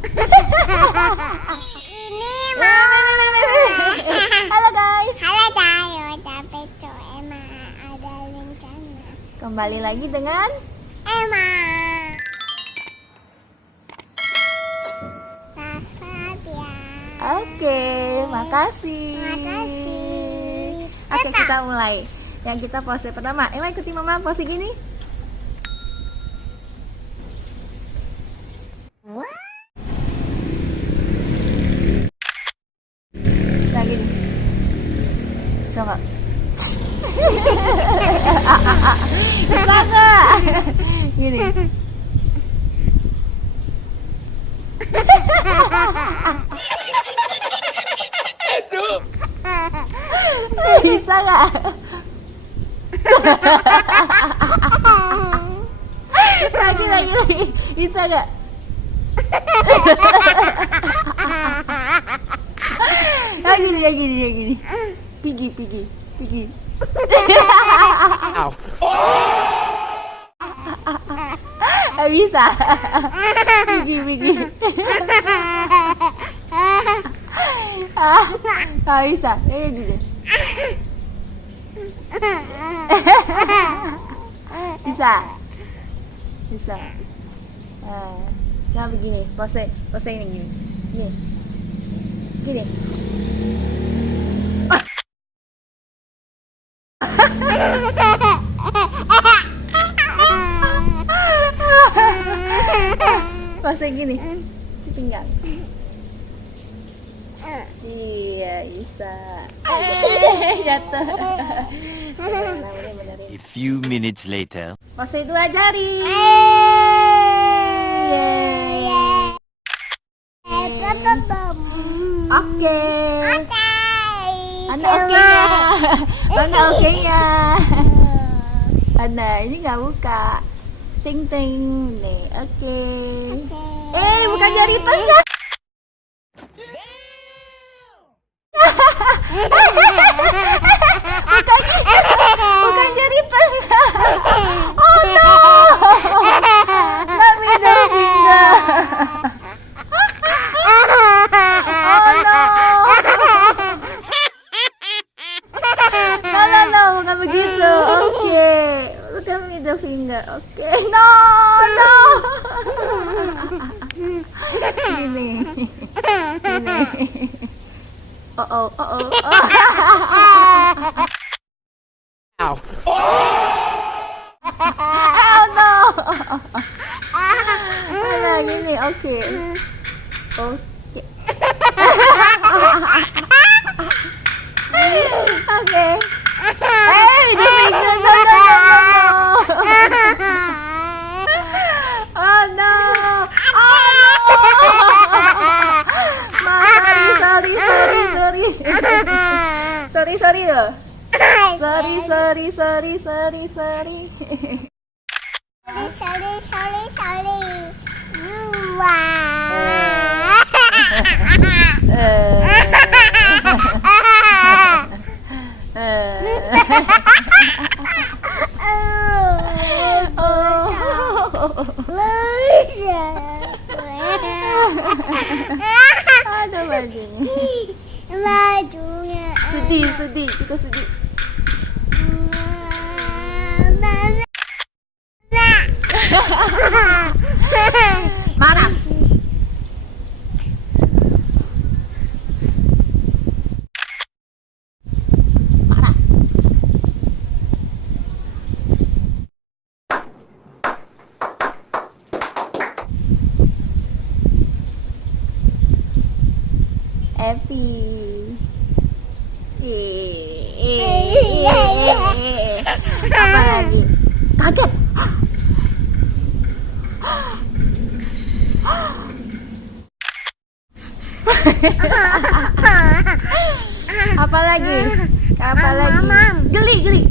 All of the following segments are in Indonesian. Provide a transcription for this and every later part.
Ini mau. Halo guys. Halo guys, udah betul Emma ada rencana. Kembali lagi dengan Emma. Sasabia. Oke, makasih. Makasih. Oke, kita mulai. Yang kita pose pertama. Emma ikuti mama pose gini. Nah gini. Bisa nggak? Bisa nggak? Gini. Bisa nggak? Lagi. Bisa nggak? Gini. Pigi. Bisa. Pigi. Bisa. Kayak gini. Bisa. Coba begini, pose ini gini. Gini. Pose gini. Di pinggang. Iya, bisa. Jatuh. A few minutes later. Pose dua jari. Oke. Mana oke-nya? Mana ini nggak buka. Ting nih. Oke. Bukan jari tengah. Bukan jari tengah. Oh no. Not middle finger. Oh no. No, bukan begitu. Oke. Bukan middle finger. Oke. No. Gini. Oh. Oh no. Nah, gini. Oke. Oke. Oh no. Sorry loh. Sorry. Ada bajunya. Sedih, kita sedih. Marah. Happy. Apa lagi? Kaget. Apa lagi? Geli.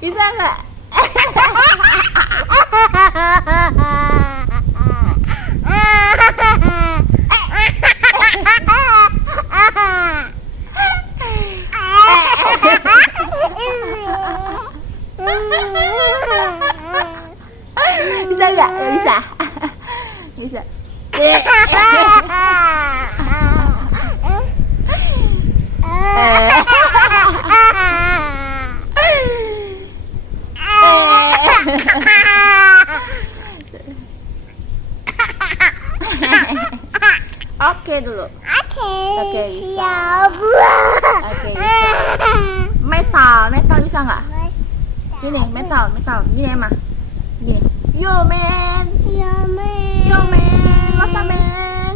Bisa nggak? Oke dulu. Oke. Oke, bisa. Siap. Oke, bisa. Metal bisa nggak? Gini, metal. Gini Emma. Gini. Yo man. Yo man. Yo man. Masa man.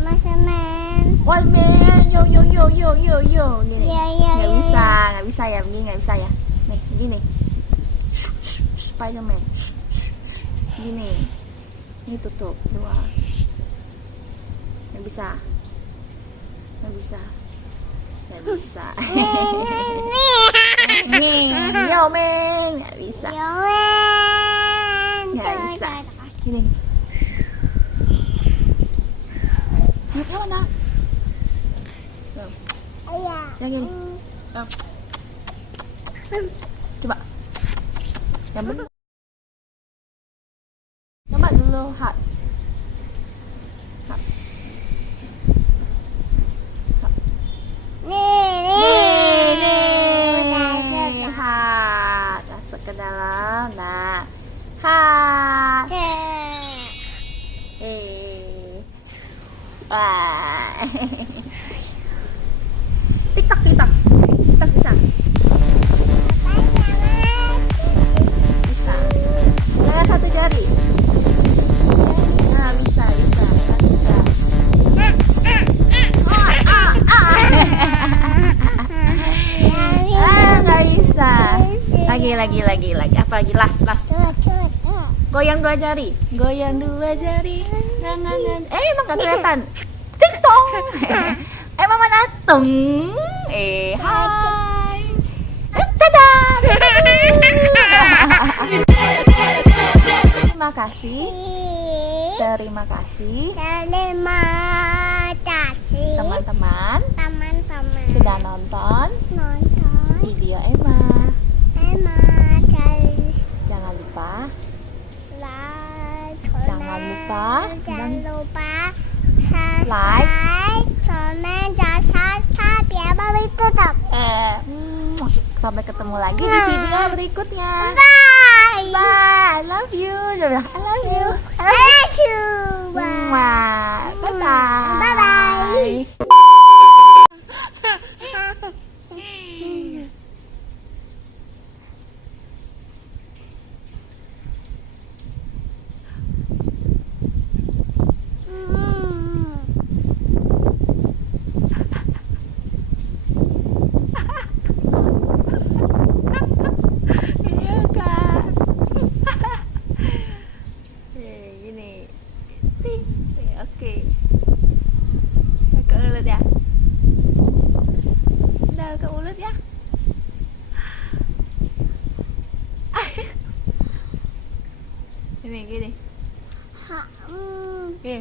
Masa man. Why man. Yo. Gini. Yo. Nggak bisa ya. Begini nggak bisa ya. Nih, gini. Spiderman. Gini. Ini tutup. Dua. Nggak bisa. Nih, yo men, nggak bisa. Yo man. Nggak bisa. Gini. Tiupnya mana? Tuh, Iya. yang ini. Tuh. Coba. Yang benar. Coba dulu, Hat. Hat. Masuk ke dalam. Nah. Hat. Wah. Tiktok bisa. Bisa. Dengan satu jari. Nah, bisa. Nggak bisa. Lagi. Apa lagi? Last. Goyang dua jari. Emang nggak kelihatan. Ting-tong. Emang mana tung? Hai. Tada. Terima kasih Terima kasih teman-teman teman-teman sudah nonton nonton video Emma. Jangan lupa Jangan lupa like, comment, dan subscribe ya, Mami tutup. sampai ketemu lagi di video berikutnya. Bye. Bye. I love you. I love you. I love you. Bye bye. Bye-bye. Iya kak. Gini. Oke. Ke mulut ya. Udah ke mulut ya. Gini. Oke.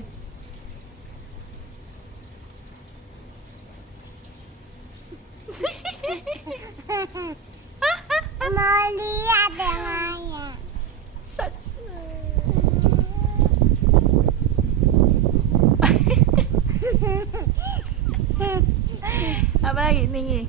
Mau lihat yang lain. Set. Apa lagi nih?